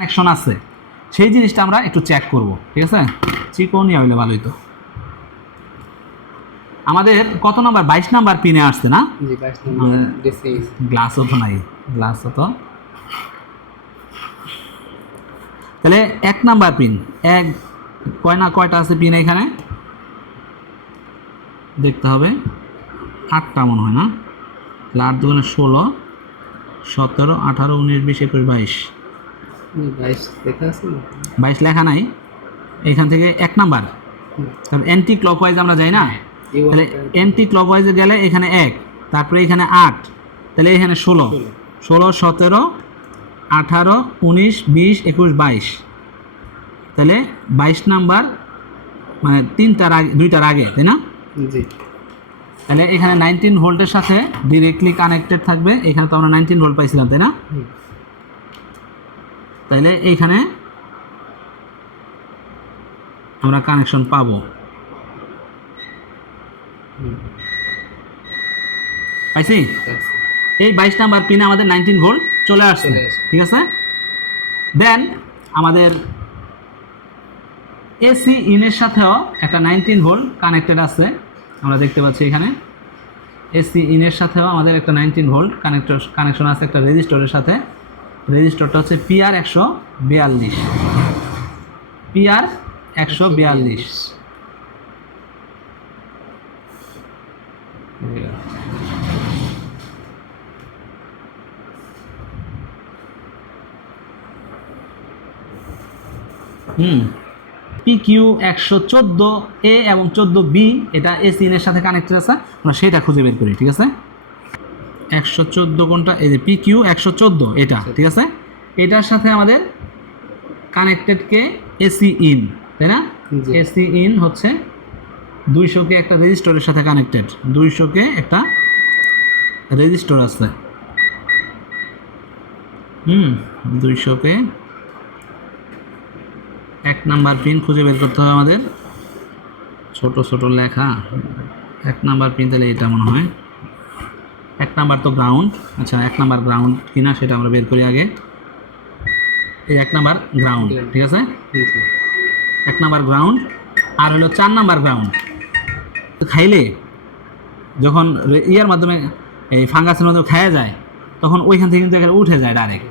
Connection আছে সেই জিনিসটা আমরা একটু চেক করব ঠিক আছে? চিকনই হইলে ভালোই তো আমাদের কত নাম্বার? বাইশ নাম্বার পিনে আসছে না? গ্লাসও তো নাই গ্লাসও তো। তাহলে এক নাম্বার পিন এক কয় না কয়টা আছে পিন এখানে? দেখতে হবে। আটটা মনে হয় না? তাহলে আট দুগুণে ষোলো সতেরো আঠারো উনিশ বিশ একুশ বাইশ। বাইশ লেখা নাই। এখান থেকে এক নাম্বার। কারণ অ্যান্টি ক্লকওয়াইজ আমরা যাই না? তাহলে অ্যান্টি ক্লকওয়াইজে গেলে এখানে এক তারপরে এখানে আট তাহলে এখানে ষোলো। ষোলো। সতেরো আঠারো উনিশ বিশ একুশ বাইশ। তাহলে বাইশ নাম্বার মানে তিনটার আগে দুইটার আগে তাই না? জি। তাহলে এখানে নাইনটিন ভোল্টের সাথে ডিরেক্টলি কানেক্টেড থাকবে। এখানে তো আমরা নাইনটিন ভোল্ট পাইছিলাম তাই না। তাইলে এইখানে আমরা কানেকশন পাবো। পাইছি। এই বাইশ নাম্বার পিনে আমাদের নাইনটিন ভোল্ট চলে আসছে চলে আসছে। ঠিক আছে দেন আমাদের এসি ইনের সাথেও একটা নাইনটিন ভোল্ট কানেক্টেড আছে আমরা দেখতে পাচ্ছি এখানে এসি ইনের সাথেও আমাদের একটা নাইনটিন ভোল্ট কানেক্টর কানেকশন আছে একটা রেজিস্টরের সাথে রেজিস্টরটা হচ্ছে পিআর একশো বিয়াল্লিশ। পিআর একশো বিয়াল্লিশ। হুম। পি কিউ একশো চোদ্দ এ এবং চোদ্দ বি, এটা এসি এর সাথে কানেক্টেড আছে, আমরা সেটা খুঁজে বের করি, ঠিক আছে? একশো চোদ্দ কোনটা এই যে পি কিউ একশো চোদ্দ এটা ঠিক আছে? এটার সাথে আমাদের কানেক্টেডকে এসি ইন তাই না? এসি ইন হচ্ছে দুইশোকে একটা রেজিস্টরের সাথে কানেক্টেড দুইশোকে একটা রেজিস্টর আছে। হুম দুইশোকে এক নাম্বার পিন খুঁজে বের করতে হবে আমাদের। ছোট ছোট লেখা। এক নাম্বার পিন তাহলে এটা মনে হয়। এক নাম্বার তো গ্রাউন্ড আচ্ছা এক নাম্বার গ্রাউন্ড কিনা সেটা আমরা বের করি আগে। এই এক নাম্বার গ্রাউন্ড ঠিক আছে? এক নাম্বার গ্রাউন্ড আর হলো চার নাম্বার গ্রাউন্ড খাইলে যখন ইয়ার মাধ্যমে এই ফাঙ্গাসের মাধ্যমে খাওয়া যায়, তখন ওইখান থেকে কিন্তু এখানে উঠে যায় ডাইরেক্ট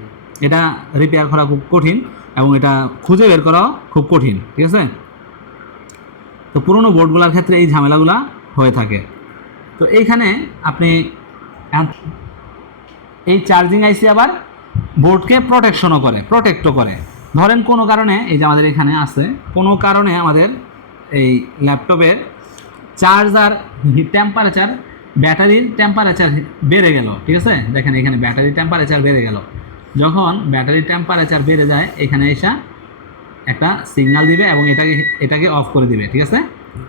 এটা রিপেয়ার করা খুব কঠিন এবং এটা খুঁজে বের করাও খুব কঠিন, ঠিক আছে? তো পুরনো বোর্ডগুলোর ক্ষেত্রে এই ঝামেলাগুলা হয়ে থাকে। তো এইখানে আপনি এই চার্জিং আইসি আবার বোর্ডকে প্রোটেকশনও করে প্রোটেক্টও করে। ধরেন কোনো কারণে, এই যে আমাদের এখানে আছে, কোনো কারণে আমাদের এই ল্যাপটপের চার্জার টেম্পারেচার ব্যাটারির টেম্পারেচার বেড়ে গেল, ঠিক আছে? দেখেন এখানে ব্যাটারির টেম্পারেচার বেড়ে গেল। যখন ব্যাটারির টেম্পারেচার বেড়ে যায়, এখানে এসে একটা সিগন্যাল দিবে এবং এটাকে এটাকে অফ করে দিবে, ঠিক আছে?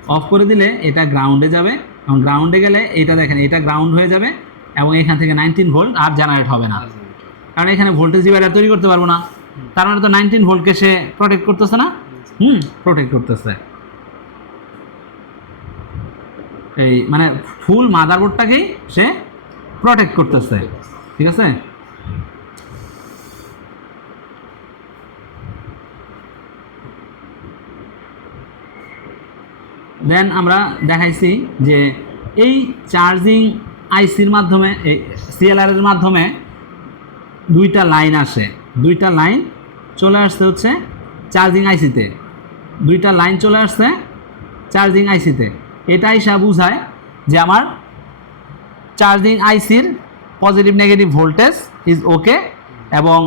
অফ করে দিলে এটা গ্রাউন্ডে যাবে। এবং গ্রাউন্ডে গেলে এটা দেখেন, এটা গ্রাউন্ড হয়ে যাবে। এবং এখান থেকে নাইনটিন ভোল্ট আর জেনারেট হবে না। কারণ এখানে ভোল্টেজ ডিভাইডার তৈরি করতে পারব না। তার মানে তো নাইনটিন ভোল্টকে সে প্রোটেক্ট করতেছে না? হুম প্রোটেক্ট করতেছে। এই মানে ফুল মাদারবোর্ডটাকেই সে প্রোটেক্ট করতেছে। ঠিক আছে? দেন আমরা দেখাইছি যে এই চার্জিং আইসির মাধ্যমে সিএলআর এর মাধ্যমে দুইটা লাইন আসে। দুইটা লাইন চলে আসছে হচ্ছে চার্জিং আইসিতে। দুইটা লাইন চলে আসছে চার্জিং আইসিতে। এটাই হিসাব বুঝায় যে আমার চার্জিং আইসির positive negative voltage is okay এবং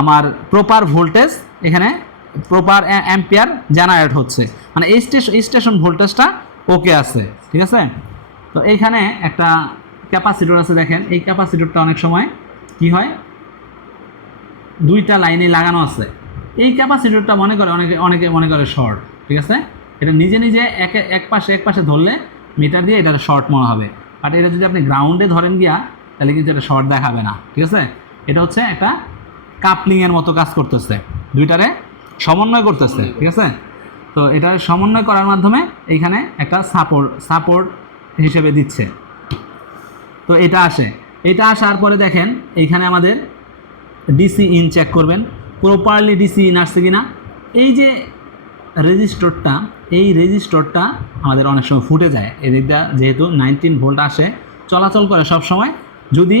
আমার প্রপার ভোল্টেজ এখানে প্রপার অ্যাম্পিয়ার জেনারেট হচ্ছে। মানে এই স্টেশন স্টেশন ভোল্টেজটা ওকে আছে। ঠিক আছে? তো এইখানে একটা ক্যাপাসিটর আছে দেখেন। এই ক্যাপাসিটরটা অনেক সময় কি হয়? দুইটা লাইনে লাগানো আছে। এই ক্যাপাসিটরটা মনে করে অনেকে অনেকে মনে করে শর্ট, ঠিক আছে? এটা নিজে নিজে এক এক পাশে এক পাশে ধরলে মিটার দিয়ে এটা শর্ট মনে হবে। বাট এটা যদি আপনি গ্রাউন্ডে ধরেন গিয়া, তাহলে কিন্তু এটা শর্ট দেখাবে না, ঠিক আছে? এটা হচ্ছে একটা কাপলিংয়ের মতো কাজ করতেছে। দুইটারে সমন্বয় করতেছে, ঠিক আছে? তো এটা সমন্বয় করার মাধ্যমে এইখানে একটা সাপোর্ট সাপোর্ট হিসেবে দিচ্ছে। তো এটা আসে। এটা আসার পরে দেখেন এইখানে আমাদের ডিসি ইন চেক করবেন। প্রপারলি ডিসি ইন আসছে কিনা? এই যে রেজিস্টরটা এই রেজিস্টরটা আমাদের অনেক সময় ফুটে যায়। এদিকটা যেহেতু নাইনটিন ভোল্ট আসে চলাচল করে সব সময়। যদি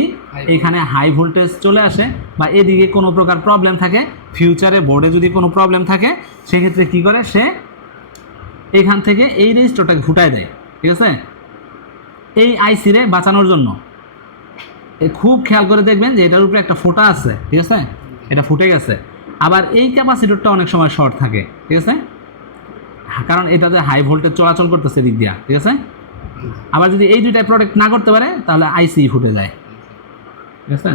এখানে হাই ভোল্টেজ চলে আসে বা এদিকে কোনো প্রকার প্রবলেম থাকে ফিউচারে বোর্ডে যদি কোনো প্রবলেম থাকে সেক্ষেত্রে কি করে? সে এখান থেকে এই রেজিস্টরটাকে ফুটায় দেয়। ঠিক আছে? এই আইসিরে বাঁচানোর জন্য। খুব খেয়াল করে দেখবেন যে এটার উপরে একটা ফোঁটা আছে, ঠিক আছে? এটা ফুটে গেছে। আবার এই ক্যাপাসিটরটা অনেক সময় শর্ট থাকে, ঠিক আছে? কারণ এটাতে হাই ভোল্টেজ চলাচল করতেছে দিক দিয়া, ঠিক আছে? আবার যদি এই দুইটাই প্রোটেক্ট না করতে পারে, তাহলে আইসি ফুটে যায়, ঠিক আছে?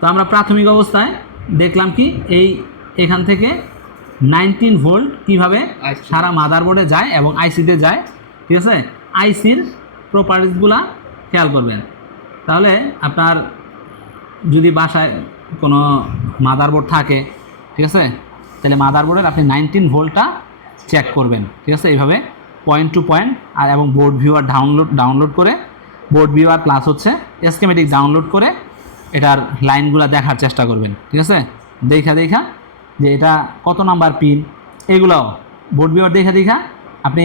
তো আমরা প্রাথমিক অবস্থায় দেখলাম কি, এই এখান থেকে নাইনটিন ভোল্ট কীভাবে সারা মাদারবোর্ডে যায় এবং আইসিতে যায় ঠিক আছে? আইসির প্রপার্টিসগুলা খেয়াল করবেন। তাহলে আপনার যদি বাসায় কোনো মাদারবোর্ড থাকে ঠিক আছে? তাহলে মাদারবোর্ডের আপনি নাইনটিন ভোল্টটা চেক করবেন ঠিক আছে? এইভাবে পয়েন্ট টু পয়েন্ট আর এবং বোর্ড ভিউয়ার ডাউনলোড ডাউনলোড করে বোর্ড ভিউয়ার প্লাস হচ্ছে এসকেমেটিক ডাউনলোড করে এটার লাইনগুলো দেখার চেষ্টা করবেন ঠিক আছে? দেখা দেখা। যে এটা কত নাম্বার পিন? এগুলো বোর্ড ভিউয়ার দেখা দেখা আপনি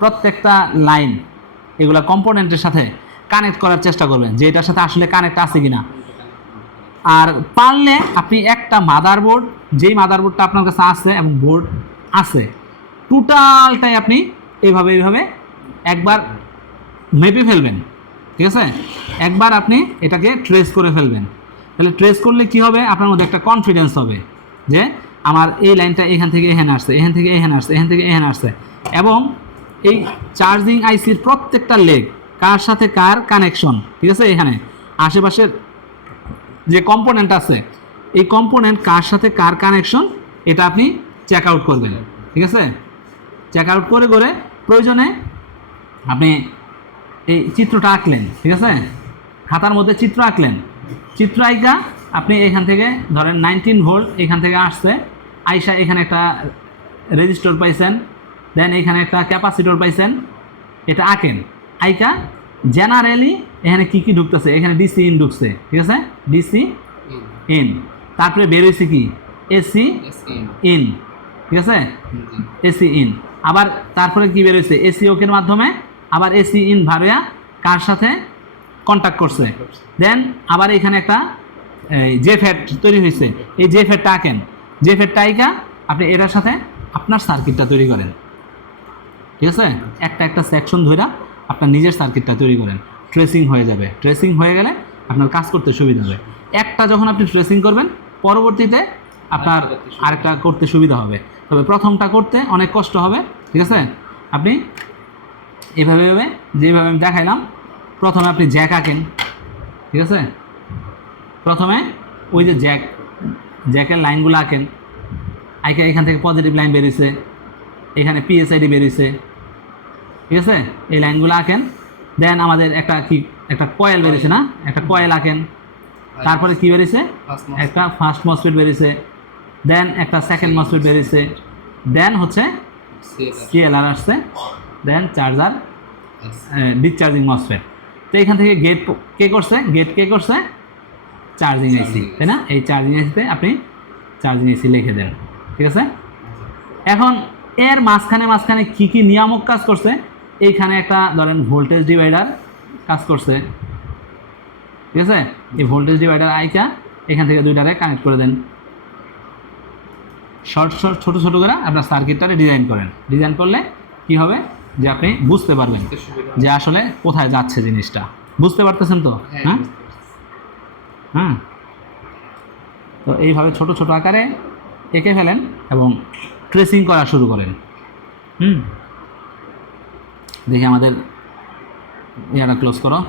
প্রত্যেকটা লাইন এগুলা কম্পোনেন্টের সাথে কানেক্ট করার চেষ্টা করবেন যে এটার সাথে আসলে কানেক্ট আছে কিনা। আর পারলে আপনি একটা মাদারবোর্ড যেই মাদারবোর্ডটা আপনার কাছে আছে এবং বোর্ড আছে টোটালটাই আপনি এইভাবে এইভাবে একবার মেপে ফেলবেন, ঠিক আছে? একবার আপনি এটাকে ট্রেস করে ফেলবেন। তাহলে ট্রেস করলে কি হবে? আপনার মধ্যে একটা কনফিডেন্স হবে। যে আমার এই লাইনটা এখান থেকে এখানে আসছে, এখান থেকে এখানে আসছে, এখান থেকে এখানে আসছে। এবং এই চার্জিং আইসির প্রত্যেকটা লেগ কার সাথে কার কানেকশন ঠিক আছে এখানে? আশেপাশের যে কম্পোনেন্ট আছে, এই কম্পোনেন্ট কার সাথে কার কানেকশন এটা আপনি চেক আউট করবেন, ঠিক আছে? চেক আউট করে করে প্রয়োজনে আপনি এই চিত্রটা আঁকলেন, ঠিক আছে? খাতার মধ্যে চিত্র আঁকলেন। চিত্র আঁকা আপনি এখান থেকে ধরেন নাইনটিন ভোল্ট এখান থেকে আসছে আইসা এখানে একটা রেজিস্টর পাইছেন দেন এখানে একটা ক্যাপাসিটর পাইছেন এটা আঁকেন। আইকা জেনারেলি এখানে কি কি ঢুকতেছে? এখানে ডিসি ইন ঢুকছে ঠিক আছে? ডিসি ইন তারপরে বেরোইছে কি? এসি ইন ঠিক আছে? এসি ইন আবার তারপরে কি বেরোইছে এসি ওকের মাধ্যমে আবার এসি ইন ভারিয়া কার সাথে কন্ট্যাক্ট করছে? দেন আবার এখানে একটা যে ফ্যাট তৈরি হয়েছে, এই যে ফ্যাটটা আঁকেন, যে ফ্যাটটা আইকা, আপনি এটার সাথে আপনার সার্কিটটা তৈরি করেন। ঠিক আছে? একটা একটা সেকশন ধরে আপনার নিজের সার্কিটটা তৈরি করেন। ট্রেসিং হয়ে যাবে। ট্রেসিং হয়ে গেলে আপনার কাজ করতে সুবিধা হবে। একটা যখন আপনি ট্রেসিং করবেন, পরবর্তীতে আপনার আরেকটা করতে সুবিধা হবে। তবে প্রথমটা করতে অনেক কষ্ট হবে। ঠিক আছে? আপনি এভাবে যেভাবে আমি দেখাইলাম, প্রথমে আপনি জ্যাক আঁকেন। ঠিক আছে? প্রথমে ওই যে জ্যাক জ্যাকের লাইনগুলো আঁকেন। আঁকে এখান থেকে পজিটিভ লাইন বেরিয়েছে এখানে পিএসআইডি বেরিয়েছে। ঠিক আছে? এই লাইনগুলো আঁকেন। দেন আমাদের একটা কি একটা কয়েল বেরিয়েছে না? একটা কয়েল আঁকেন। তারপরে কি বেরিয়েছে? একটা ফার্স্ট মসফিট বেরিয়েছে। দেন একটা সেকেন্ড মসফিট বেরিয়েছে। দেন হচ্ছে সিএলআর আসছে। দেন চার্জার ডিসচার্জিং মসফেট তো এখান থেকে গেট কে করছে? গেট কে করছে? চার্জিং এসি তাই না? এই চার্জিং এসিতে আপনি চার্জিং এসি লিখে দেন ঠিক আছে? এখন এর মাঝখানে মাঝখানে কী কী নিয়ামক কাজ করছে? এইখানে একটা ধরেন ভোল্টেজ ডিভাইডার কাজ করছে ঠিক আছে? এই ভোল্টেজ ডিভাইডার আইকা এখান থেকে দুইটারে কানেক্ট করে দেন। শর্ট শর্ট ছোটো ছোটো করে আপনার সার্কিটটারে ডিজাইন করেন। ডিজাইন করলে কি হবে? যে আপনি বুঝতে পারবেন যে আসলে কোথায় যাচ্ছে জিনিসটা। বুঝতে পারতেছেন তো? হ্যাঁ হ্যাঁ তো এইভাবে ছোট ছোট আকারে এঁকে ফেলেন এবং ট্রেসিং করা শুরু করেন। হুম। দেখি আমাদের ইয়াটা ক্লোজ করো।